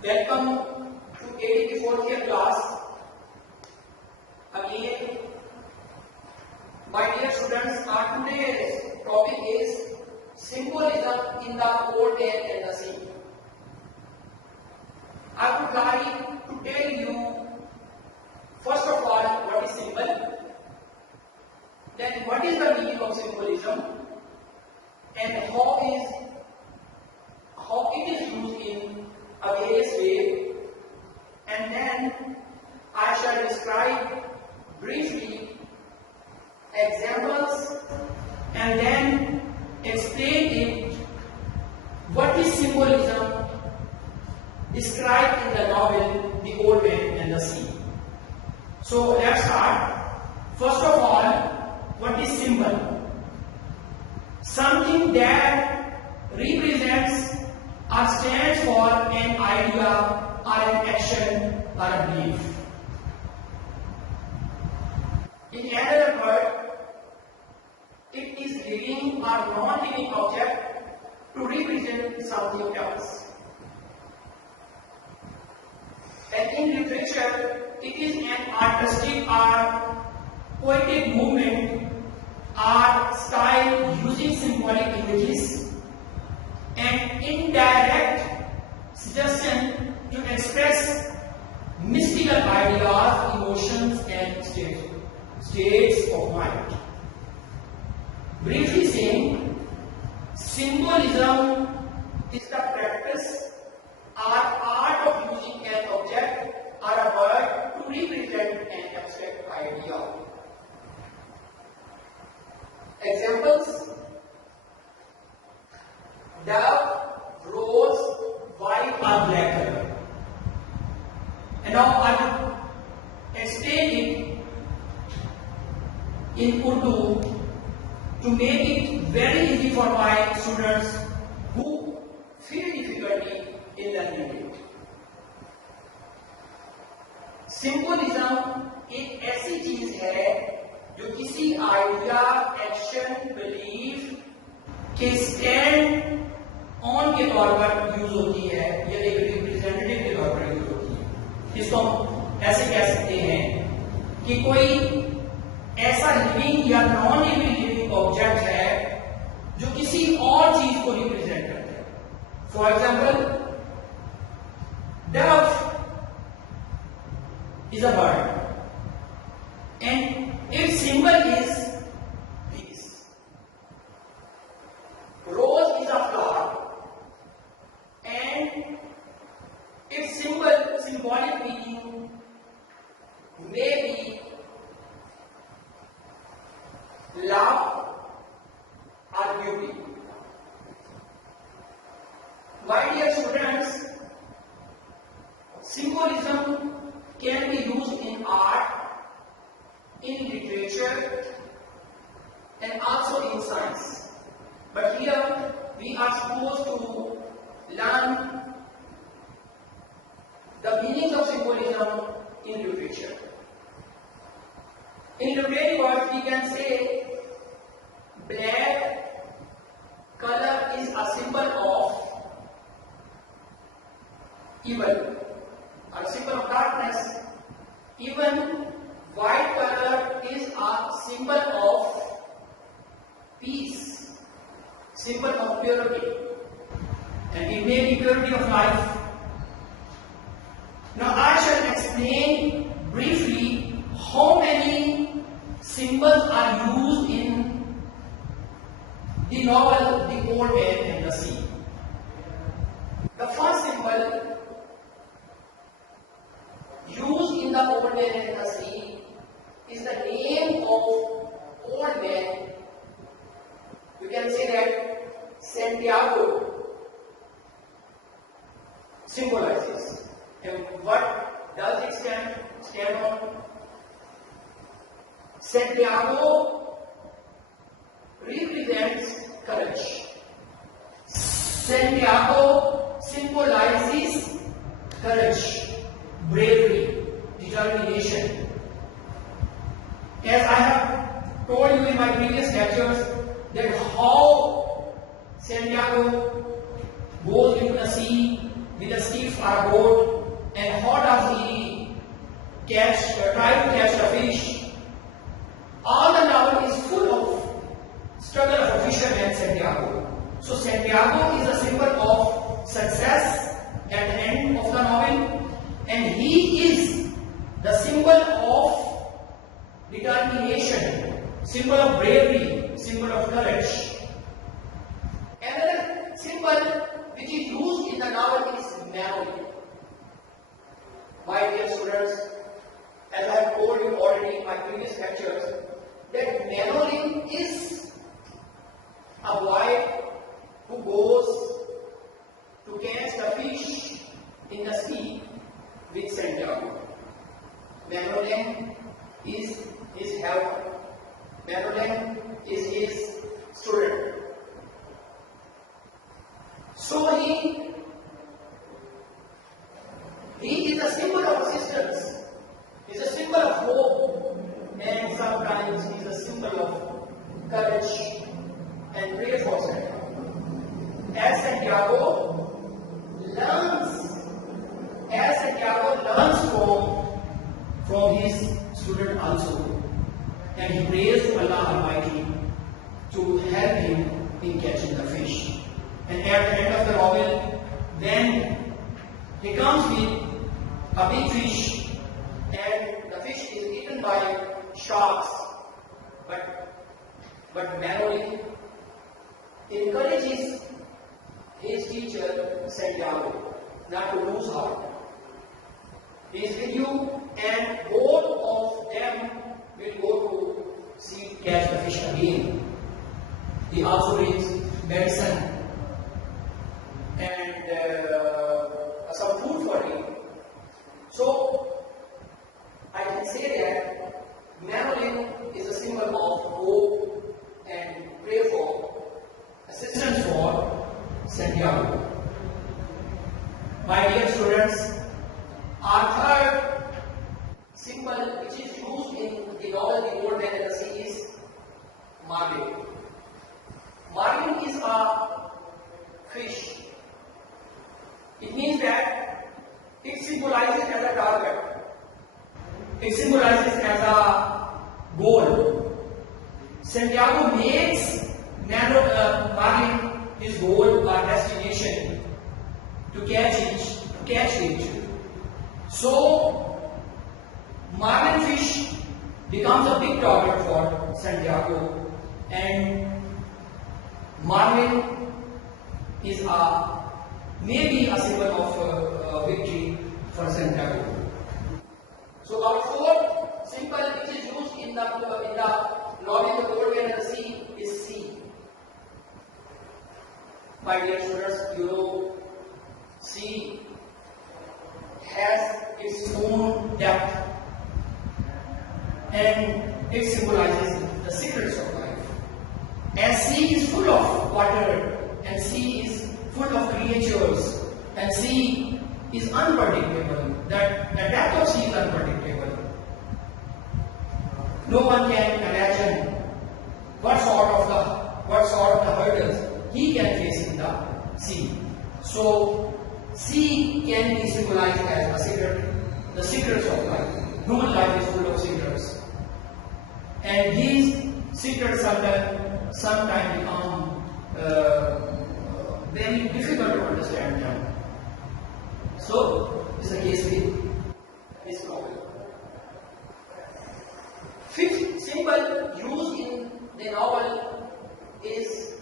Welcome to 84th year class. Again, my dear students, our today's topic is symbolism in the Old Man and the Sea. I would like to tell you first of all what is symbol, then what is the meaning of symbolism, and how it is used in a various way, and then I shall describe briefly examples and then explain it what is symbolism described in the novel The Old Man and the Sea. So let's start. First of all, what is symbol? Something that represents or stands for an idea or an action or a belief. In another word, it is living or non-living object to represent something else. And in literature, it is an artistic or poetic movement or style using symbolic images and indirect suggestion to express mystical ideas, emotions, and states of mind. Briefly saying, symbolism is the practice or art of using an object or a word to represent an abstract idea. Examples: dove, rose, white or black color. And now I will explain it in Urdu to make it very easy for my students who feel difficulty in learning it. Symbolism एक ऐसी चीज है जो किसी idea, action, belief के stand on के तौर पर यूज होती है या एक रिप्रेजेंटेटिव के तौर पर यूज होती है। इसको हम ऐसे कह सकते हैं कि कोई ऐसा लिविंग या नॉन लिविंग ऑब्जेक्ट है जो किसी और चीज को रिप्रेजेंट करता है। For example, Dove is a bird and its symbol is peace. Rose is a flower and its symbolic meaning may be love or beauty. My dear students, symbolism can be used in art, in literature, and also in science. But here we are supposed to learn the meanings of symbolism in literature. In literary words, we can say black color is a symbol of evil, or a symbol of darkness. Even white color is a symbol of peace, symbol of purity, and it may be purity of life. Now I shall explain briefly how many symbols are used in the novel The Old Man and the Sea. The first symbol used in the Old Man and the Sea is the name of Old Man. You can say that Santiago symbolizes. And what does it stand on? Santiago represents courage. Santiago symbolizes courage, bravery, determination. As I have told you in my previous lectures that how Santiago goes into the sea with a skiff or a boat, and how does he try to catch a fish. All the novel is full of struggle of a fisherman Santiago. So Santiago is a symbol of success at the end of the novel, and he is the symbol of determination, symbol of bravery, symbol of courage. Another symbol which is used in the novel is memory. My dear students, as I have told you already in my previous lectures, that memory is a boy who goes to catch the fish in the sea with Santiago. Manuel is his helper. Manuel is his student. So he is a symbol of assistance. He is a symbol of hope, and sometimes he is a symbol of courage and prayer for Santiago. As Santiago learns from his student also, and he prays to Allah Almighty to help him in catching the fish. And at the end of the novel, then he comes with a big fish, and the fish is eaten by sharks. But Manoli encourages his teacher Santiago not to lose heart. He is with you, and both of them will go to catch the fish again. He also brings medicine and some food for him. So I can say that Manolin is a symbol of hope and prayer for assistance for Santiago. My dear students, our third symbol which is used in the novel The Old Man and the Sea is marlin. Marlin is a fish. It means that it symbolizes as a target. It symbolizes as a goal. Santiago makes marlin his goal or destination to catch it. So marlin fish becomes a big target for Santiago, and marlin is maybe a symbol of victory for Santiago. So our fourth symbol which is used in the novel The Old Man and the Sea is sea. My dear students, you know, sea has its own depth, and it symbolizes the secrets of life. As sea is full of water, and sea is full of creatures, and sea is unpredictable. That the depth of sea is unpredictable. No one can imagine what sort of the hurdles he can face in the sea. So sea can be symbolized as a secret, the secrets of life. Human life is full of secrets, and these secrets sometimes become very difficult to understand them. So this is the case with this novel. Fifth symbol used in the novel is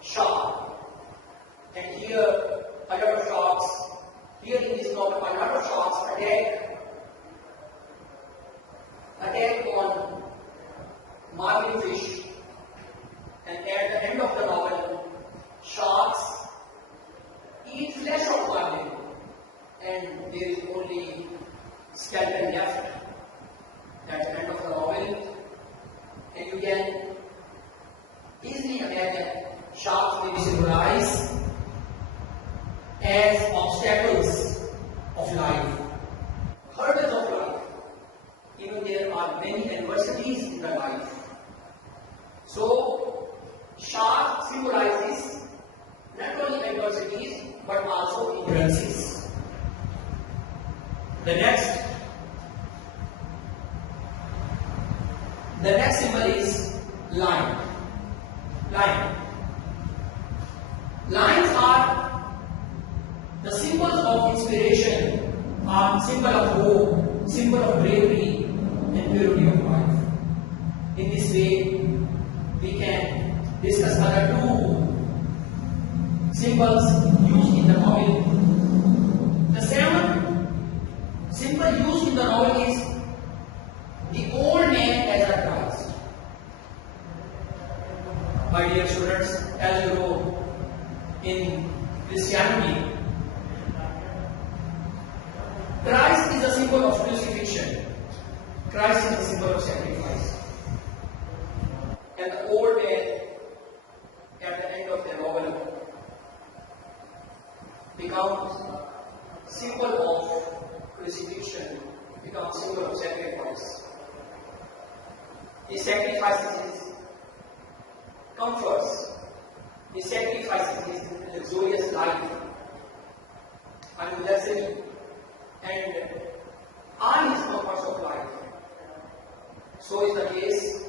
shark. And here a lot of sharks, here in this novel, a lot of sharks attack on marlin fish. And at the end of the novel, sharks eat flesh of marlin, and there is only skeleton left at the end of the novel. And you can easily imagine sharks may be symbolized as obstacles of life, hurdles of life. Even there are many adversities in the life. So shark symbolizes not only adversities but also hindrances. The next symbol is line. Lines are the symbols of inspiration, are symbol of hope, symbol of bravery and purity of life. In this way, we can discuss other two symbols used in the novel. The seventh symbol used in the novel is the old man as a Christ. My dear students, as you know, in Christianity, Christ is a symbol of crucifixion. Christ is a symbol of sacrifice. And the old man, at the end of the novel, becomes symbol of crucifixion, becomes symbol of sacrifice. He sacrifices his comforts. He sacrifices his luxurious life and luxury and earn his comforts of life. So is the case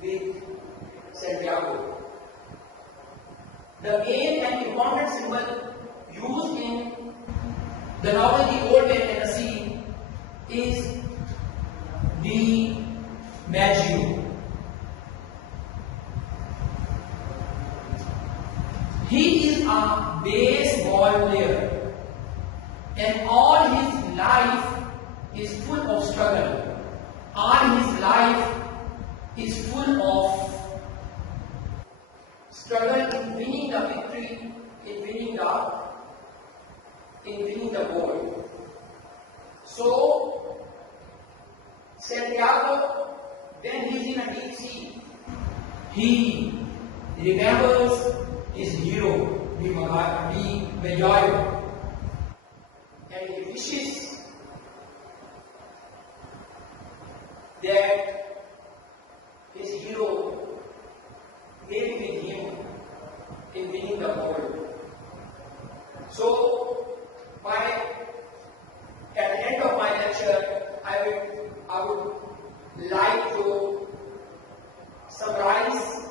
with Santiago. The main and important symbol used in the novel The Old Man and the Sea is the Maggio. He is a baseball player and all his life is full of struggle. All his life is full of struggle in winning the victory, in winning the goal. So, Santiago, when he is in a deep sea, he remembers his hero, the Magi, and he wishes that his hero may be with him in winning the goal. So, at the end of my lecture, I would like to summarize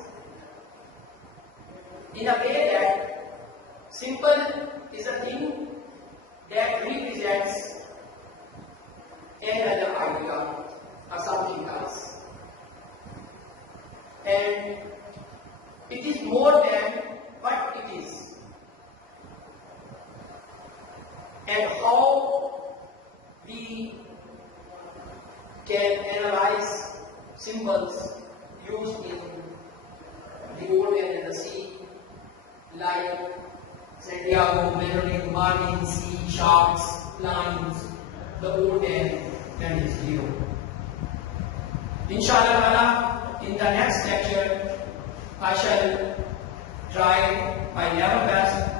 in a way that simple is a thing that represents another idea or something else. And it is more than what it is. And how we can analyze symbols used in The Old Man and the Sea, like Santiago, Melody, margin, sea, sharks, lines, the old man and his hero. Inshallah, in the next lecture, I shall try my level best